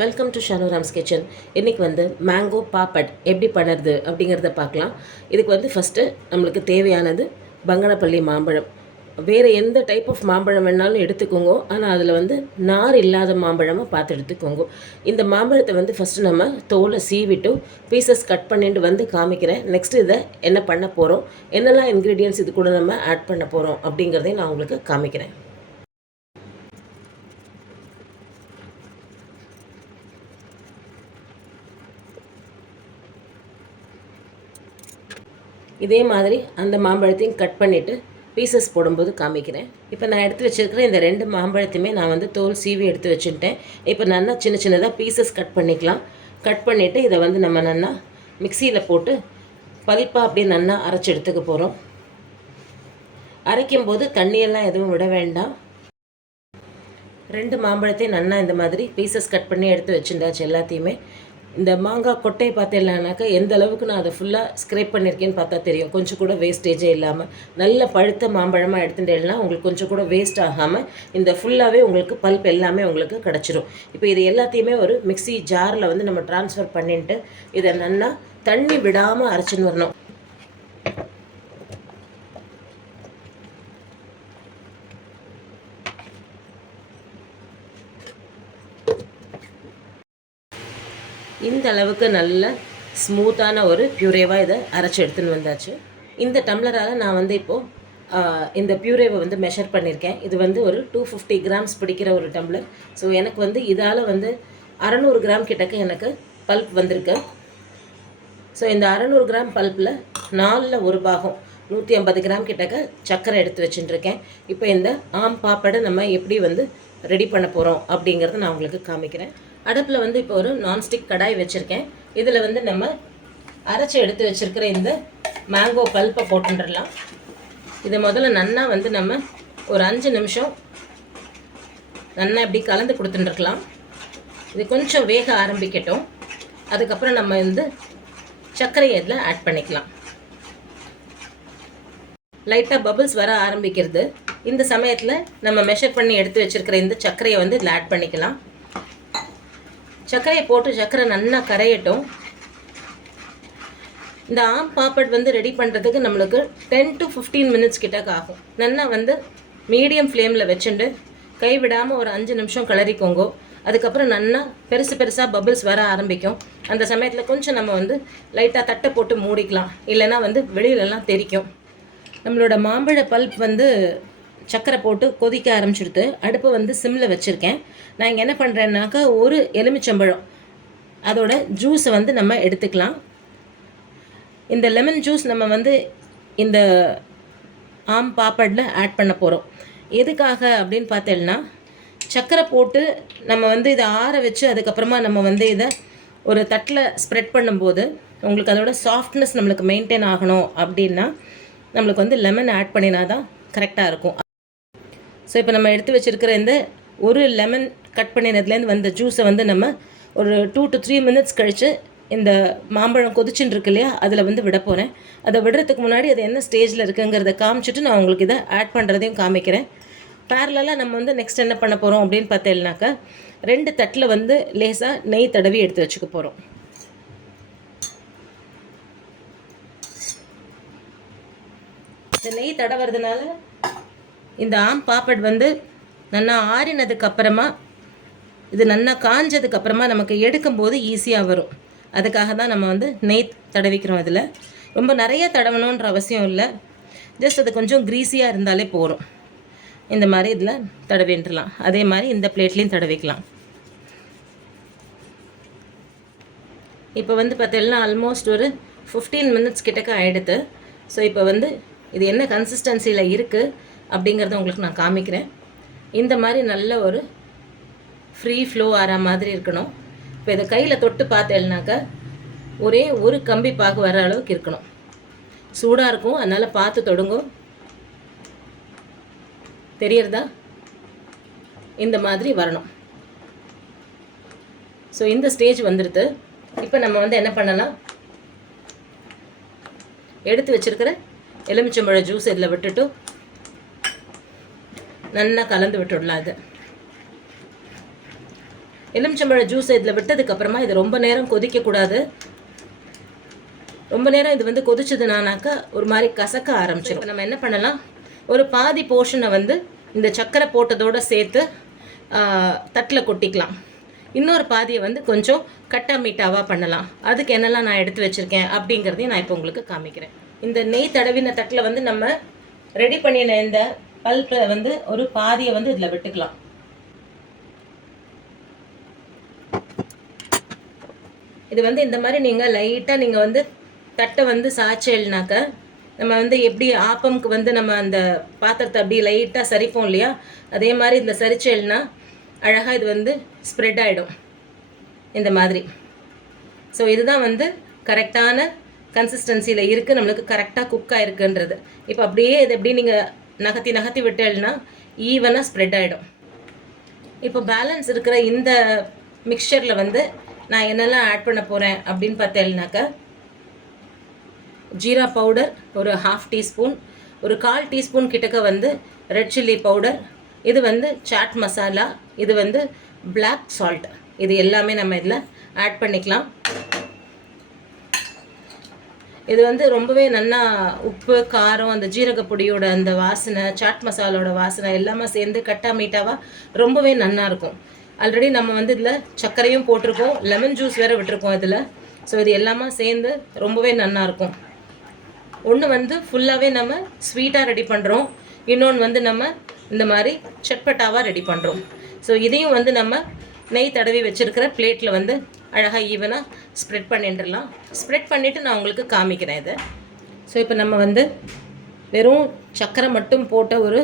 Welcome to ஷானுராம்ஸ் kitchen. இன்றைக்கி வந்து mango papad எப்படி பண்ணுறது அப்படிங்கிறத பார்க்கலாம். இதுக்கு வந்து ஃபஸ்ட்டு நம்மளுக்கு தேவையானது பங்கனப்பள்ளி மாம்பழம். வேறு எந்த டைப் ஆஃப் மாம்பழம் வேணாலும் எடுத்துக்கோங்க, ஆனால் அதில் வந்து நார் இல்லாத மாம்பழமாக பார்த்து எடுத்துக்கோங்க. இந்த மாம்பழத்தை வந்து ஃபஸ்ட்டு நம்ம தோலை சீவிட்டு பீசஸ் கட் பண்ணிட்டு வந்து காமிக்கிறேன். நெக்ஸ்ட்டு இதை என்ன பண்ண போகிறோம், என்னெல்லாம் இன்க்ரீடியன்ட்ஸ் இது கூட நம்ம ஆட் பண்ண போகிறோம் அப்படிங்கிறதையும் நான் உங்களுக்கு காமிக்கிறேன். இதே மாதிரி அந்த மாம்பழத்தையும் கட் பண்ணிவிட்டு பீசஸ் போடும்போது காமிக்கிறேன். இப்போ நான் எடுத்து வச்சுருக்கிற இந்த 2 மாம்பழத்தையுமே நான் வந்து தோல் சீவி எடுத்து வச்சுட்டேன். இப்போ நல்லா சின்ன சின்னதாக பீசஸ் கட் பண்ணிக்கலாம். கட் பண்ணிவிட்டு இதை வந்து நம்ம நல்லா மிக்சியில் போட்டு பல்ப்பாக அப்படியே நல்லா அரைச்சி எடுத்துக்க போகிறோம். அரைக்கும்போது தண்ணியெல்லாம் எதுவும் விட வேண்டாம். 2 மாம்பழத்தையும் நல்லா இந்த மாதிரி பீசஸ் கட் பண்ணி எடுத்து வச்சுட்டாச்சு எல்லாத்தையுமே. இந்த மாங்காய் கொட்டையை பார்த்தேன்னாக்கா எந்த அளவுக்கு நான் அதை ஃபுல்லாக ஸ்க்ரேப் பண்ணியிருக்கேன்னு பார்த்தா தெரியும். கொஞ்சம் கூட வேஸ்டேஜே இல்லாமல் நல்ல பழுத்த மாம்பழமாக எடுத்துட்டேன்னா உங்களுக்கு கொஞ்சம் கூட வேஸ்ட் ஆகாமல் இந்த ஃபுல்லாகவே உங்களுக்கு பல்ப் எல்லாமே உங்களுக்கு கிடச்சிரும். இப்போ இது எல்லாத்தையுமே ஒரு மிக்சி ஜாரில் வந்து நம்ம ட்ரான்ஸ்ஃபர் பண்ணிட்டு இதை நல்லா தண்ணி விடாமல் அரைச்சின்னு வரணும். இந்த அளவுக்கு நல்ல ஸ்மூத்தான ஒரு பியூரேவாக இதை அரைச்சி எடுத்துன்னு வந்தாச்சு. இந்த டம்ளரால் நான் வந்து இப்போது இந்த பியூரேவை வந்து மெஷர் பண்ணியிருக்கேன். இது வந்து ஒரு 250 கிராம்ஸ் பிடிக்கிற ஒரு டம்ளர். ஸோ எனக்கு வந்து இதால் வந்து 600 கிராம் கிட்டக்க எனக்கு பல்ப் வந்திருக்கு. ஸோ இந்த 600 கிராம் பல்ப்பில் 4ல் 1 பாகம் 150 கிராம் கிட்டக்க சர்க்கரை எடுத்து வச்சுட்டுருக்கேன். இப்போ இந்த ஆம் பாப்படை நம்ம எப்படி வந்து ரெடி பண்ண போகிறோம் அப்படிங்கிறத நான் உங்களுக்கு காமிக்கிறேன். அடுப்பில் வந்து இப்போ ஒரு நான்ஸ்டிக் கடாய் வச்சுருக்கேன். இதில் வந்து நம்ம அரைச்சி எடுத்து வச்சுருக்கிற இந்த மேங்கோ பல்ப்பை போட்டுடலாம். இதை முதல்ல நன்னா வந்து நம்ம ஒரு 5 நிமிஷம் நன்னா இப்படி கலந்து கொடுத்துட்டுருக்கலாம். இது கொஞ்சம் வேக ஆரம்பிக்கட்டும். அதுக்கப்புறம் நம்ம வந்து சர்க்கரையை இதில் ஆட் பண்ணிக்கலாம். லைட்டாக பபிள்ஸ் வர ஆரம்பிக்கிறது. இந்த சமயத்தில் நம்ம மெஷர் பண்ணி எடுத்து வச்சுருக்கிற இந்த சர்க்கரையை வந்து இதில் ஆட் பண்ணிக்கலாம். சர்க்கரையை போட்டு சர்க்கரை நல்லா கரையட்டும். இந்த ஆம் பாப்பட் வந்து ரெடி பண்ணுறதுக்கு நம்மளுக்கு 10 to 15 மினிட்ஸ் கிட்டக்க ஆகும். நல்லா வந்து மீடியம் ஃப்ளேமில் வச்சுட்டு கைவிடாமல் ஒரு 5 நிமிஷம் கிளறிக்கோங்க. அதுக்கப்புறம் நல்லா பெருசாக பபிள்ஸ் வர ஆரம்பிக்கும். அந்த சமயத்தில் கொஞ்சம் நம்ம வந்து லைட்டாக தட்டை போட்டு மூடிக்கலாம், இல்லைன்னா வந்து வெளியிலலாம் தெரிக்கும். நம்மளோட மாம்பழ பல்ப் வந்து சர்க்கரை போட்டு கொதிக்க ஆரம்பிச்சுடுது. அடுப்பு வந்து சிம்மில் வச்சுருக்கேன். நான் இங்கே என்ன பண்ணுறேன்னாக்கா ஒரு எலுமிச்சம்பழம் அதோட ஜூஸை வந்து நம்ம எடுத்துக்கலாம். இந்த லெமன் ஜூஸ் நம்ம வந்து இந்த ஆம் பாப்படில் ஆட் பண்ண போகிறோம். எதுக்காக அப்படின்னு பார்த்தேன்னா, சர்க்கரை போட்டு நம்ம வந்து இதை ஆற வச்சு அதுக்கப்புறமா நம்ம வந்து இதை ஒரு தட்டில் ஸ்ப்ரெட் பண்ணும்போது உங்களுக்கு அதோட சாஃப்ட்னஸ் நம்மளுக்கு மெயின்டைன் ஆகணும் அப்படின்னா நம்மளுக்கு வந்து லெமன் ஆட் பண்ணினா தான் கரெக்டாக இருக்கும். ஸோ இப்போ நம்ம எடுத்து வச்சுருக்கிற இந்த ஒரு லெமன் கட் பண்ணினதுலேருந்து வந்த ஜூஸை வந்து நம்ம ஒரு 2 to 3 மினிட்ஸ் கழித்து இந்த மாம்பழம் கொதிச்சுன்னு இருக்கு இல்லையா, அதில் வந்து விட போகிறேன். அதை விடுறதுக்கு முன்னாடி அது என்ன ஸ்டேஜில் இருக்குங்கிறத காமிச்சிட்டு நான் உங்களுக்கு இதை ஆட் பண்ணுறதையும் காமிக்கிறேன். பேரலாக நம்ம வந்து நெக்ஸ்ட் என்ன பண்ண போகிறோம் அப்படின்னு பார்த்தேன்னாக்கா 2 தட்டில் வந்து லேசாக நெய் தடவி எடுத்து வச்சுக்க போகிறோம். இந்த நெய் தடவுறதுனால இந்த ஆம் பாப்பட் வந்து நல்லா ஆறினதுக்கப்புறமா இது நல்லா காஞ்சதுக்கப்புறமா நமக்கு எடுக்கும்போது ஈஸியாக வரும். அதுக்காக தான் நம்ம வந்து நெய் தடவிக்கிறோம். இதில் ரொம்ப நிறைய தடவணுன்ற அவசியம் இல்லை. ஜஸ்ட் அது கொஞ்சம் க்ரீஸியாக இருந்தாலே போகிறோம். இந்த மாதிரி இதில் தடவின்றலாம். அதே மாதிரி இந்த பிளேட்லேயும் தடவிக்கலாம். இப்போ வந்து பார்த்தீங்கன்னா ஆல்மோஸ்ட் ஒரு 15 மினிட்ஸ் கிட்டக்க ஆகிடுது. ஸோ இப்போ வந்து இது என்ன கன்சிஸ்டன்சியில் இருக்குது அப்படிங்கிறத உங்களுக்கு நான் காமிக்கிறேன். இந்த மாதிரி நல்ல ஒரு ஃப்ரீ ஃப்ளோ ஆகிற மாதிரி இருக்கணும். இப்போ இதை கையில் தொட்டு பார்த்தேன்னாக்கா ஒரே ஒரு கம்பி பாகு வர அளவுக்கு இருக்கணும். சூடாக இருக்கும், அதனால் பார்த்து தொடுங்கும். தெரியறதா? இந்த மாதிரி வரணும். ஸோ இந்த ஸ்டேஜ் வந்துடுது. இப்போ நம்ம வந்து என்ன பண்ணலாம், எடுத்து வச்சுருக்கிற எலுமிச்சம்பழ ஜூஸ் இதில் விட்டுட்டு நல்லா கலந்து விட்டுடலாம். அது எலுமிச்சம்பழ ஜூஸை இதில் விட்டதுக்கப்புறமா இது ரொம்ப நேரம் கொதிக்கக்கூடாது. ரொம்ப நேரம் இது வந்து கொதிச்சதுனாக்கா ஒரு மாதிரி கசக்க ஆரம்பிச்சிடும். நம்ம என்ன பண்ணலாம், ஒரு பாதி போர்ஷனை வந்து இந்த சர்க்கரை போட்டதோடு சேர்த்து தட்டில் கொட்டிக்கலாம். இன்னொரு பாதியை வந்து கொஞ்சம் கட்டா மீட்டாவாக பண்ணலாம். அதுக்கு என்னெல்லாம் நான் எடுத்து வச்சுருக்கேன் அப்படிங்கிறதையும் நான் இப்போ உங்களுக்கு காமிக்கிறேன். இந்த நெய் தடவின தட்டில் வந்து நம்ம ரெடி பண்ணின இந்த பல்பை வந்து ஒரு பாதியை வந்து இதில் விட்டுக்கலாம். இது வந்து இந்த மாதிரி நீங்கள் லைட்டாக நீங்கள் வந்து தட்டை வந்து சாய்ச்சல்னாக்க நம்ம வந்து எப்படி ஆப்பம்க்கு வந்து நம்ம அந்த பாத்திரத்தை அப்படி லைட்டாக சரிப்போம் இல்லையா, அதே மாதிரி இந்த சரிச்சல்னா அழகாக இது வந்து ஸ்ப்ரெட் ஆகிடும் இந்த மாதிரி. ஸோ இதுதான் வந்து கரெக்டான கன்சிஸ்டன்சியில் இருக்குது, நம்மளுக்கு கரெக்டாக குக் ஆகிருக்குன்றது. இப்போ அப்படியே இது எப்படி நீங்கள் நகர்த்தி விட்டேன்னா ஈவனாக ஸ்ப்ரெட் ஆகிடும். இப்போ பேலன்ஸ் இருக்கிற இந்த மிக்சரில் வந்து நான் என்னெல்லாம் ஆட் பண்ண போகிறேன் அப்படின்னு பார்த்தேன்னாக்கா, ஜீரா பவுடர் ஒரு 1/2 டீஸ்பூன், ஒரு 1/4 டீஸ்பூன் கிட்டக்க வந்து ரெட் சில்லி பவுடர், இது வந்து சாட் மசாலா, இது வந்து பிளாக் சால்ட், இது எல்லாமே நம்ம இதில் ஆட் பண்ணிக்கலாம். இது வந்து ரொம்பவே நல்லா உப்பு காரம் அந்த ஜீரகப்பொடியோட அந்த வாசனை சாட் மசாலோட வாசனை எல்லாமே சேர்ந்து கட்டா மீட்டாவாக ரொம்பவே நல்லா இருக்கும். ஆல்ரெடி நம்ம வந்து இதில் சர்க்கரையும் போட்டிருக்கோம், லெமன் ஜூஸ் வேறு விட்டுருக்கோம் இதில். ஸோ இது எல்லாமே சேர்ந்து ரொம்பவே நல்லாயிருக்கும். ஒன்று வந்து ஃபுல்லாகவே நம்ம ஸ்வீட்டாக ரெடி பண்ணுறோம், இன்னொன்று வந்து நம்ம இந்த மாதிரி சட்பட்டாவாக ரெடி பண்ணுறோம். ஸோ இதையும் வந்து நம்ம நெய் தடவி வச்சுருக்கிற பிளேட்டில் வந்து அழகாக ஈவனாக ஸ்ப்ரெட் பண்ணிட்டுலாம். ஸ்ப்ரெட் பண்ணிவிட்டு நான் உங்களுக்கு காமிக்கிறேன் இதை. ஸோ இப்போ நம்ம வந்து வெறும் சர்க்கரை மட்டும் போட்ட ஒரு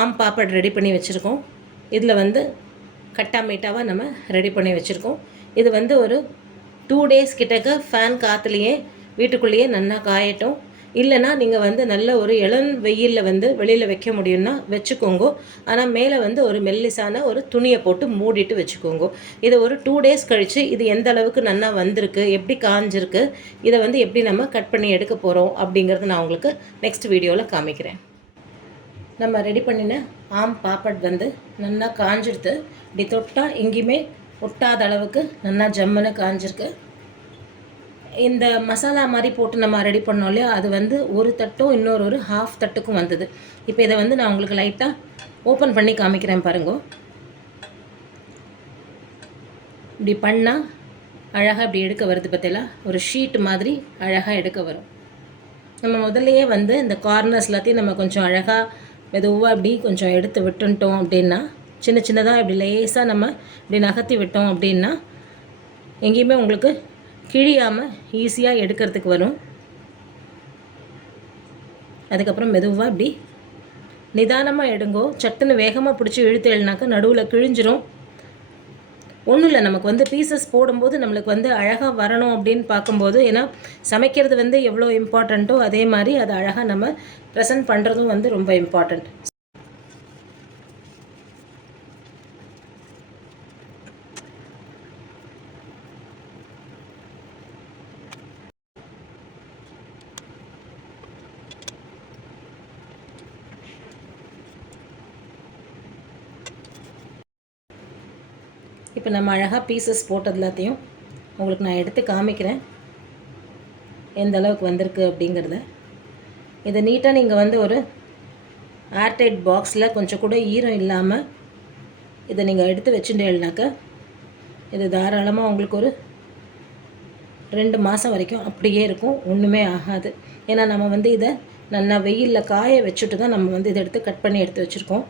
ஆம் பாப்பட் ரெடி பண்ணி வச்சுருக்கோம். இதில் வந்து கட்டா மீட்டாவாக நம்ம ரெடி பண்ணி வச்சுருக்கோம். இது வந்து ஒரு 2 days கிட்டக்க ஃபேன் காற்றுலையே வீட்டுக்குள்ளேயே நல்லா காயட்டும். இல்லைனா நீங்கள் வந்து நல்ல ஒரு இளம் வெயிலில் வந்து வெளியில் வைக்க முடியும்னா வச்சுக்கோங்க. ஆனால் மேலே வந்து ஒரு மெல்லிசான ஒரு துணியை போட்டு மூடிட்டு வச்சுக்கோங்க. இது ஒரு 2 days கழித்து இது எந்த அளவுக்கு நல்லா வந்திருக்கு, எப்படி காஞ்சிருக்கு, இதை வந்து எப்படி நம்ம கட் பண்ணி எடுக்க போகிறோம் அப்படிங்கிறது நான் உங்களுக்கு நெக்ஸ்ட் வீடியோவில் காமிக்கிறேன். நம்ம ரெடி பண்ணின ஆம் பாப்பட் வந்து நல்லா காஞ்சிடுத்து. இப்படி தொட்டால் எங்கேயுமே ஒட்டாத அளவுக்கு நல்லா ஜம்முன்னு காஞ்சிருக்கு. இந்த மசாலா மாதிரி போட்டு நம்ம ரெடி பண்ணோம் இல்லையா, அது வந்து ஒரு தட்டும் இன்னொரு ஒரு 1/2 தட்டுக்கும் வந்தது. இப்போ இதை வந்து நான் உங்களுக்கு லைட்டாக ஓப்பன் பண்ணி காமிக்கிறேன் பாருங்க. இப்படி பண்ணால் அழகாக இப்படி எடுக்க வருது பார்த்தீங்களா, ஒரு ஷீட் மாதிரி அழகாக எடுக்க வரும். நம்ம முதல்லையே வந்து இந்த கார்னர்ஸ் எல்லாத்தையும் நம்ம கொஞ்சம் அழகாக மெதுவாக இப்படி கொஞ்சம் எடுத்து விட்டுட்டோம் அப்படின்னா, சின்ன சின்னதாக இப்படி லேசாக நம்ம இப்படி நகர்த்தி விட்டோம் அப்படின்னா எங்கேயுமே உங்களுக்கு கிழியாமல் ஈஸியாக எடுக்கிறதுக்கு வரும். அதுக்கப்புறம் மெதுவாக இப்படி நிதானமாக எடுங்கோ. சட்டுன்னு வேகமாக பிடிச்சி இழுத்து எழுனாக்கா நடுவில் கிழிஞ்சிரும். ஒன்றும் இல்லை, நமக்கு வந்து பீசஸ் போடும்போது நம்மளுக்கு வந்து அழகாக வரணும் அப்படின்னு பார்க்கும்போது, ஏன்னா சமைக்கிறது வந்து எவ்வளோ இம்பார்ட்டண்ட்டோ அதே மாதிரி அதை அழகாக நம்ம ப்ரெசென்ட் பண்ணுறதும் வந்து ரொம்ப இம்பார்ட்டண்ட். இப்போ நம்ம அழகாக பீசஸ் போட்டது எல்லாத்தையும் உங்களுக்கு நான் எடுத்து காமிக்கிறேன் எந்த அளவுக்கு வந்திருக்கு அப்படிங்கிறத. இதை நீட்டாக நீங்கள் வந்து ஒரு ஏர்டைட் பாக்ஸில் கொஞ்சம் கூட ஈரம் இல்லாமல் இதை நீங்கள் எடுத்து வச்சுட்டேன்னாக்கா இது தாராளமாக உங்களுக்கு ஒரு 2 மாதம் வரைக்கும் அப்படியே இருக்கும், ஒன்றுமே ஆகாது. ஏன்னா நம்ம வந்து இதை நல்லா வெயிலில் காய வச்சுட்டு தான் நம்ம வந்து இதை எடுத்து கட் பண்ணி எடுத்து வச்சுருக்கோம்.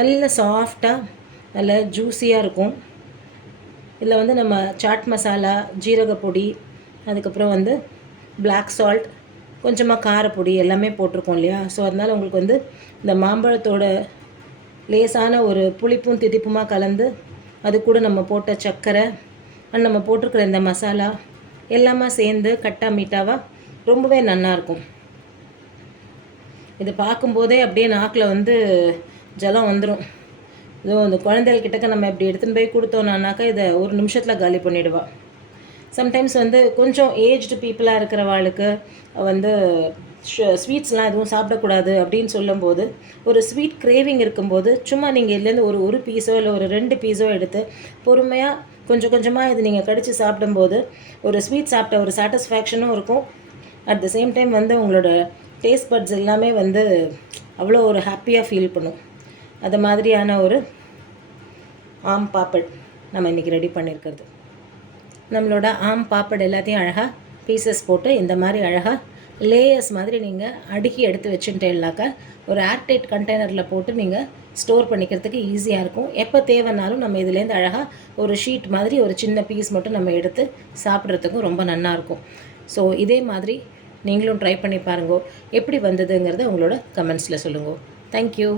நல்ல சாஃப்டாக நல்ல ஜூஸியாக இருக்கும். இதில் வந்து நம்ம சாட் மசாலா, ஜீரகப்பொடி, அதுக்கப்புறம் வந்து பிளாக் சால்ட், கொஞ்சமாக காரப்பொடி எல்லாமே போட்டிருக்கோம் இல்லையா. ஸோ அதனால் உங்களுக்கு வந்து இந்த மாம்பழத்தோட லேசான ஒரு புளிப்பும் திதிப்புமாக கலந்து, அது கூட நம்ம போட்ட சர்க்கரை அண்ட் நம்ம போட்டிருக்கிற இந்த மசாலா எல்லாமே சேர்ந்து கட்டா மீட்டாவாக ரொம்பவே நல்லாயிருக்கும். இது பார்க்கும்போதே அப்படியே நாக்கில் வந்து ஜலம் வந்துடும். இதோ இந்த குழந்தைகிட்டக்க நம்ம இப்படி எடுத்துன்னு போய் கொடுத்தோன்னாக்கா இதை ஒரு நிமிஷத்தில் காலி பண்ணிவிடுவா. சம்டைம்ஸ் வந்து கொஞ்சம் ஏஜ்டு பீப்புளாக இருக்கிறவாளுக்கு வந்து ஸ்வீட்ஸ்லாம் எதுவும் சாப்பிடக்கூடாது அப்படின்னு சொல்லும்போது, ஒரு ஸ்வீட் கிரேவிங் இருக்கும்போது சும்மா நீங்கள் இதுலேருந்து ஒரு பீஸோ இல்லை ஒரு 2 பீஸோ எடுத்து பொறுமையாக கொஞ்சம் கொஞ்சமாக இது நீங்கள் கடித்து சாப்பிடும்போது ஒரு ஸ்வீட் சாப்பிட்ட ஒரு சாட்டிஸ்ஃபேக்ஷனும் இருக்கும். அட் த சேம் டைம் வந்து உங்களோட டேஸ்ட் பட்ஸ் எல்லாமே வந்து அவ்வளோ ஒரு ஹாப்பியாக ஃபீல் பண்ணும். அது மாதிரியான ஒரு ஆம் பாப்பட் நம்ம இன்றைக்கி ரெடி பண்ணியிருக்கிறது. நம்மளோட ஆம் பாப்பட் எல்லாத்தையும் அழகாக பீசஸ் போட்டு இந்த மாதிரி அழகாக லேயர்ஸ் மாதிரி நீங்கள் அடுக்கி எடுத்து வச்சுட்டேன்னாக்கா ஒரு ஏர்டைட் கண்டெய்னரில் போட்டு நீங்கள் ஸ்டோர் பண்ணிக்கிறதுக்கு ஈஸியாக இருக்கும். எப்போ தேவைனாலும் நம்ம இதுலேருந்து அழகாக ஒரு ஷீட் மாதிரி ஒரு சின்ன பீஸ் மட்டும் நம்ம எடுத்து சாப்பிட்றதுக்கும் ரொம்ப நல்லாயிருக்கும். ஸோ இதே மாதிரி நீங்களும் ட்ரை பண்ணி பாருங்க. எப்படி வந்ததுங்கிறத உங்களோட கமெண்ட்ஸில் சொல்லுங்க. தேங்க்யூ.